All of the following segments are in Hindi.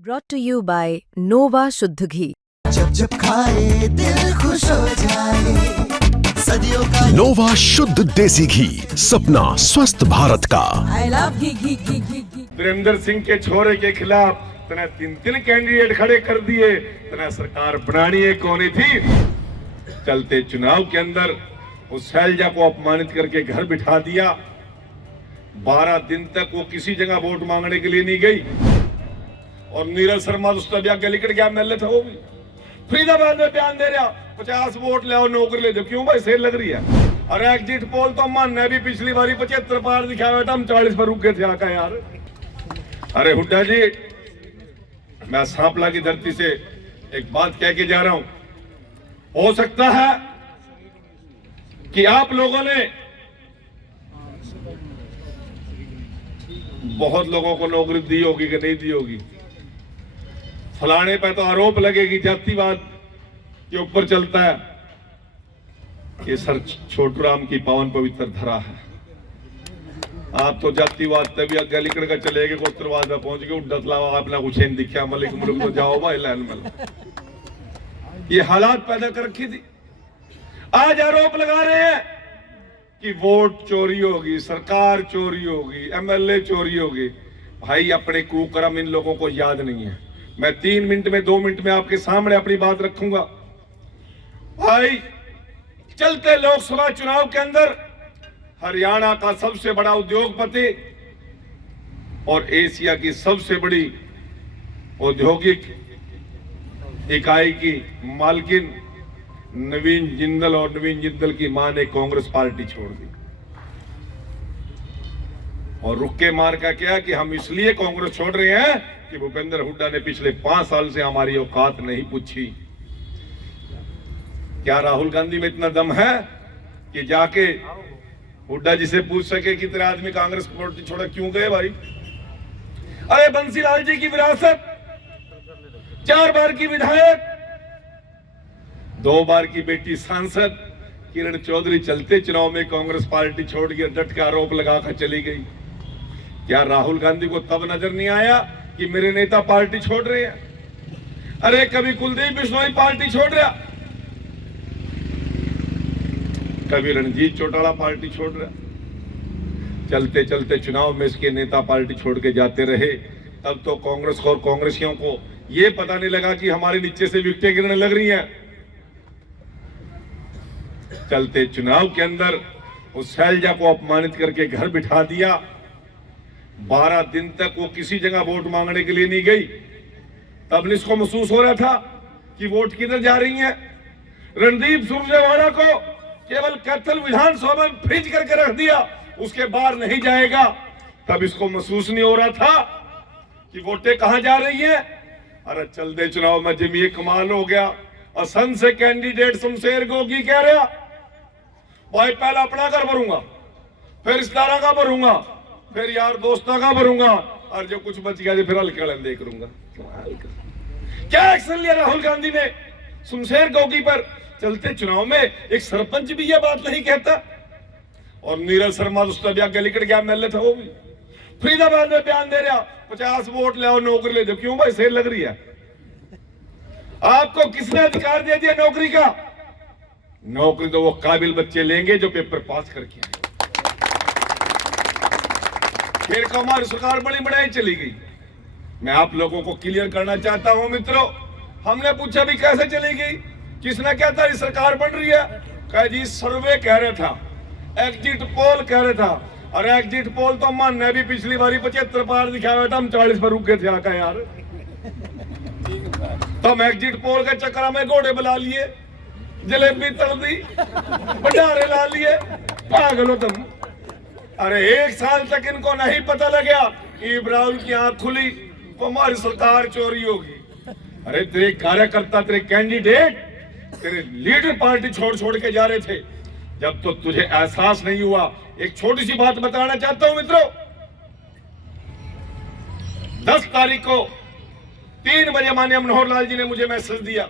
Brought to you by Nova शुद्ध घी। जब जब खाए दिल खुश हो जाए, सदियों का नोवा शुद्ध देसी घी, सपना स्वस्थ भारत का। I love घी। वीरेंद्र सिंह के छोरे के खिलाफ तना तीन कैंडिडेट खड़े कर दिए। तना सरकार बनानी है कौन थी। चलते चुनाव के अंदर उस शैलजा को अपमानित करके घर बिठा दिया। 12 दिन तक वो किसी जगह वोट मांगने के लिए नहीं गई। और नीरज शर्मा उसका आगे लिखट गया एमएलए था वो भी फरीदाबाद में बयान दे रहा 50 वोट ले आओ नौकरी ले दो। क्यों भाई सेल लग रही है। और एग्जिट पोल तो मानना भी पिछली बारी 75 पार दिखाया था, हम 40 पर रुक गए थे आका यार। अरे हुड्डा जी, मैं सांपला की धरती से एक बात कह के जा रहा हूं। हो सकता है कि आप लोगों ने बहुत लोगों को नौकरी दी होगी कि नहीं दी होगी। फलाने पे तो आरोप लगेगी जातिवाद के ऊपर चलता है कि सर छोटू राम की पावन पवित्र धरा है। आप तो जातिवाद तभी आगे लिकड़ कर चले गए, उत्तरवाद में पहुंच गए। उड्डतलावा आपने कुछ नहीं दिखा, मलिक मुल्क तो जाओ भाई लाइन में। ये हालात पैदा कर रखी थी। आज आरोप लगा रहे हैं कि वोट चोरी होगी, सरकार चोरी होगी, एमएलए चोरी होगी। भाई अपने कुकर्म इन लोगों को याद नहीं है। मैं 3 मिनट में 2 मिनट में आपके सामने अपनी बात रखूंगा। भाई चलते लोकसभा चुनाव के अंदर हरियाणा का सबसे बड़ा उद्योगपति और एशिया की सबसे बड़ी औद्योगिक इकाई की मालकिन नवीन जिंदल और नवीन जिंदल की मां ने कांग्रेस पार्टी छोड़ दी। और रुक्के मार का क्या कि हम इसलिए कांग्रेस छोड़ रहे हैं कि भूपेंद्र हुड्डा ने पिछले 5 साल से हमारी औकात नहीं पूछी। क्या राहुल गांधी में इतना दम है कि जाके हुड्डा जी से पूछ सके कि तेरा आदमी कांग्रेस पार्टी छोड़ा क्यों गए भाई। अरे बंसीलाल जी की विरासत, 4 बार की विधायक, 2 बार की बेटी सांसद किरण चौधरी चलते चुनाव में कांग्रेस पार्टी छोड़ के डट का आरोप लगाकर चली गई। क्या राहुल गांधी को तब नजर नहीं आया कि मेरे नेता पार्टी छोड़ रहे हैं। अरे कभी कुलदीप बिश्नोई पार्टी छोड़ रहा, कभी रणजीत चौटाला पार्टी छोड़ रहा। चलते चलते चुनाव में इसके नेता पार्टी छोड़ के जाते रहे। तब तो कांग्रेस और कांग्रेसियों को यह पता नहीं लगा कि हमारे नीचे से विकटें गिरने लग रही हैं। चलते चुनाव के अंदर उस शैलजा को अपमानित करके घर बिठा दिया। 12 दिन तक वो किसी जगह वोट मांगने के लिए नहीं गई। तब इसको महसूस हो रहा था कि वोट किधर जा रही है। रणदीप सुरजेवाला को केवल कैथल विधानसभा में फ्रीज करके रख दिया, उसके बाहर नहीं जाएगा। तब इसको महसूस नहीं हो रहा था कि वोटें कहां जा रही है। अरे चलते चुनाव में जिम ये कमाल हो गया। असंध से कैंडिडेट शमशेर गोगी कह रहा भाई पहला अपना घर भरूंगा, फिर रिश्तेदारा का भरूंगा, फिर यार दोस्तों का भरूंगा, और जो कुछ बच गया फिर हल्के देख करूंगा। क्या एक्शन लिया राहुल गांधी ने शमशेर गोगी पर। चलते चुनाव में एक सरपंच भी यह बात नहीं कहता। और नीरज शर्मा उसका आगे लिखट गया एमएलए था वो भी फरीदाबाद में बयान दे रहा 50 वोट ले आओ नौकरी ले दो। क्यों भाई सेल लग रही है। आपको किसने अधिकार दे दिया नौकरी का। नौकरी तो वो काबिल बच्चे लेंगे जो पेपर पास करके आए। फिर को हमारी सरकार बड़ी बढ़ाई चली गई। मैं आप लोगों को क्लियर करना चाहता हूं मित्रों। हमने पूछा भी कैसे चली गई, किसने क्या था सरकार बन रही है। कहा जी सर्वे कह रहा था, एग्जिट पोल कह रहा था। और एग्जिट पोल तो मानना भी पिछली बारी 75 पार दिखाया था, हम 40 पर रुक गए थे आका यार। तो हम एग्जिट पोल के चक्कर में घोड़े बुला लिए, जलेबी तल दी, भंडारे ला लिए, पागल हो तुम। अरे 1 साल तक इनको नहीं पता लगा। इब्राहिम की आंख खुली तो हमारी सरकार चोरी होगी। अरे तेरे कार्यकर्ता, तेरे कैंडिडेट, तेरे लीडर पार्टी छोड़ के जा रहे थे। जब तो तुझे एहसास नहीं हुआ। एक छोटी सी बात बताना चाहता हूं मित्रों। 10 तारीख को 3 बजे माननीय मनोहर लाल जी ने मुझे मैसेज दिया,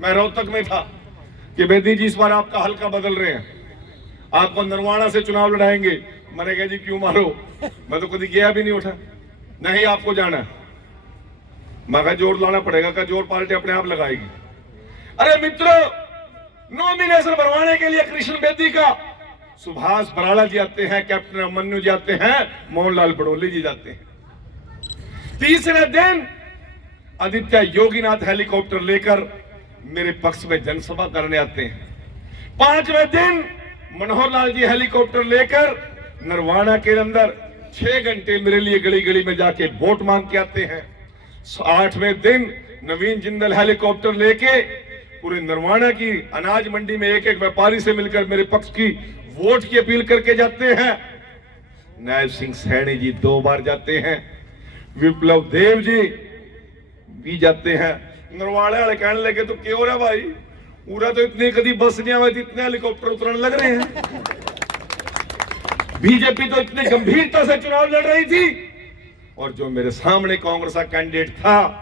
मैं रोहतक में था, कि बेदी जी इस बार आपका हल्का बदल रहे हैं, आपको नरवाना से चुनाव लड़ाएंगे। मैंने कहा जी क्यों मारो, मैं तो कभी गया भी नहीं उठा। नहीं आपको जाना। मैं कहा जोर लाना पड़ेगा, का जोर पार्टी अपने आप लगाएगी। अरे मित्रों, नॉमिनेशन भरवाने के लिए कृष्ण बेदी का सुभाष बराला जी आते हैं, कैप्टन अभिमन्यु जी आते हैं, मोहनलाल बड़ोली जी जाते हैं। तीसरे दिन आदित्य योगीनाथ हेलीकॉप्टर लेकर मेरे पक्ष में जनसभा करने आते हैं। पांचवें दिन मनोहर लाल जी हेलीकॉप्टर लेकर नरवाना के अंदर 6 घंटे मेरे लिए गली गली में जाके वोट मांग के आते हैं। 8वें दिन नवीन जिंदल हेलीकॉप्टर लेके पूरे नरवाना की अनाज मंडी में एक एक व्यापारी से मिलकर मेरे पक्ष की वोट की अपील करके जाते हैं। नायब सिंह सैनी जी 2 बार जाते हैं, विप्लव देव जी भी जाते हैं। नरवाड़े वाले कहने लगे तो क्यों रहा भाई, पूरा तो इतनी कभी बस नहीं आवे, इतने हेलीकॉप्टर उतरने लग रहे हैं। बीजेपी तो इतनी गंभीरता से चुनाव लड़ रही थी, और जो मेरे सामने कांग्रेस का कैंडिडेट था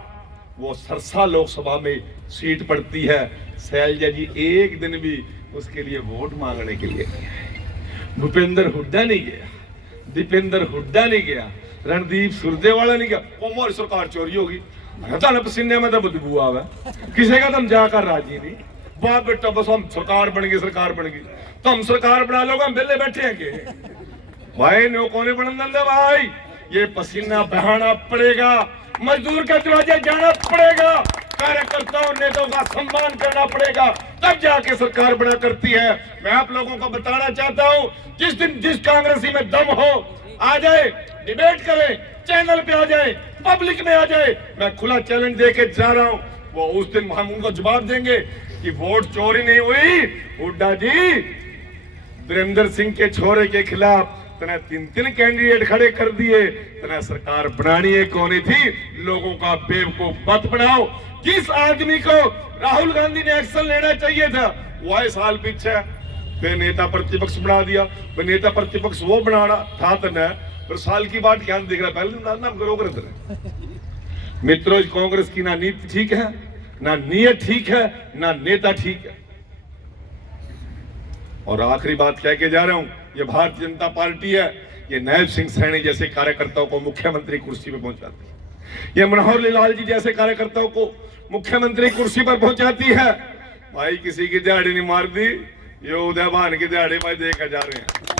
वो सरसा लोकसभा में सीट पड़ती है। शैलजा जी एक दिन भी उसके लिए वोट मांगने के लिए नहीं आए। भूपेंद्र हुड्डा नहीं गया, दीपेंद्र हुड्डा नहीं गया, रणदीप सुरजेवाला नहीं गया। वो हमारी सरकार चोरी होगी, पसीने में तो बदबू आवे, किसी का तुम जाकर राजी नहीं। बाप बेटा बस हम सरकार बन गई, सरकार बन गई, तो हम सरकार बना लोगे, हम बेले बैठे हैं के भाई नो कोने बनने दे भाई। ये पसीना बहाना पड़ेगा, मजदूर के दरवाजे जाना पड़ेगा, कार्यकर्ताओं नेताओं का सम्मान करना पड़ेगा, तब जाके सरकार बना करती है। मैं आप लोगों को बताना चाहता हूं, जिस दिन जिस कांग्रेसी में दम हो आ जाए, डिबेट करें, चैनल पे आ जाए, पब्लिक में आ जाए। मैं खुला चैलेंज देके जा रहा हूं, वो उस दिन हम उनको जवाब देंगे कि वोट चोरी नहीं हुई। हुड्डा जी वीरेंद्र सिंह के छोरे के खिलाफ तना 3 कैंडिडेट खड़े कर दिए, तना सरकार बनानी है कौन थी, लोगों का बेवकूफ मत बनाओ। जिस आदमी को राहुल गांधी ने एक्शन लेना चाहिए था वो आए साल पीछे वे नेता प्रतिपक्ष बना दिया। वो नेता प्रतिपक्ष वो बनाना था तो न, पर साल की बात क्या दिख रहा, पहले नाम करो कर। मित्रों, कांग्रेस की ना नीति ठीक है, ना नीयत ठीक है, ना नेता ठीक है। और आखिरी बात कह के जा रहा हूं, ये भारतीय जनता पार्टी है, ये नायब सिंह सैनी जैसे कार्यकर्ताओं को मुख्यमंत्री कुर्सी पर पहुंचाती है, ये मनोहर लाल जी जैसे कार्यकर्ताओं को मुख्यमंत्री कुर्सी पर पहुंचाती है। भाई किसी की दिहाड़ी नहीं मार दी, ये उदयभान की दिहाड़ी भाई देखा जा रहे हैं।